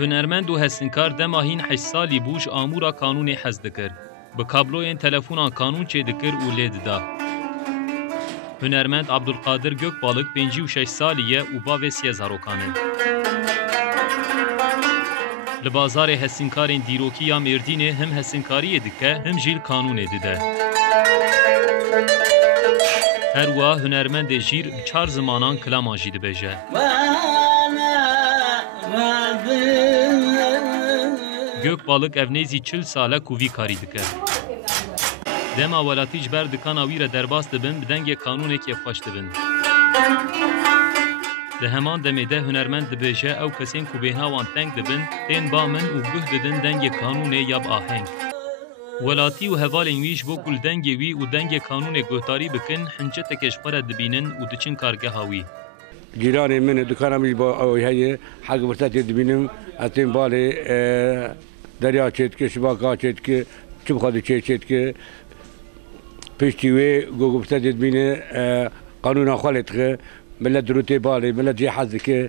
هنرمند و هستنکار دماهین 8 سالی بوش آمورا قانون حز دکر. به کابلوین تلفونان قانون چه دکر و لید دا. هنرمند عبدالقادر گوکبالک 56 سالیه و باوی 30 زاروکانه. لبازار هستنکارین دیروکی یا مردینه هم هستنکاری دکه هم جیل قانون دیده. هر وا هنرمند جیر 4 زمانان کلامان جید بجه. گوکبالک evnêzî 40 sale ku vî karî dike. Dema welatî ji ber dikana wî re derbas dibin, bi dengê kanûnekê xweş dibin. Di heman demê de hunermend dibêje ew kesên ku bêhna wan teng dibin, tên ba min û guh didin dengê kanûnê ya bi aheng. Welatî û hevalên wî ji bo ku li dengê wî û dengê kanûnê guhdarî bikin, hinceteke ji xwe re dibînin û diçin kargeha wî. Cîranê min dukana min ew heye heg birtetê dibînim etên balê derya çêdike şibaka çêdike çi bixwazî çêdike piştî wê got birtetê dibîne qanûna xwe lê dixwe millet dirûtê balê millet jê hez dike.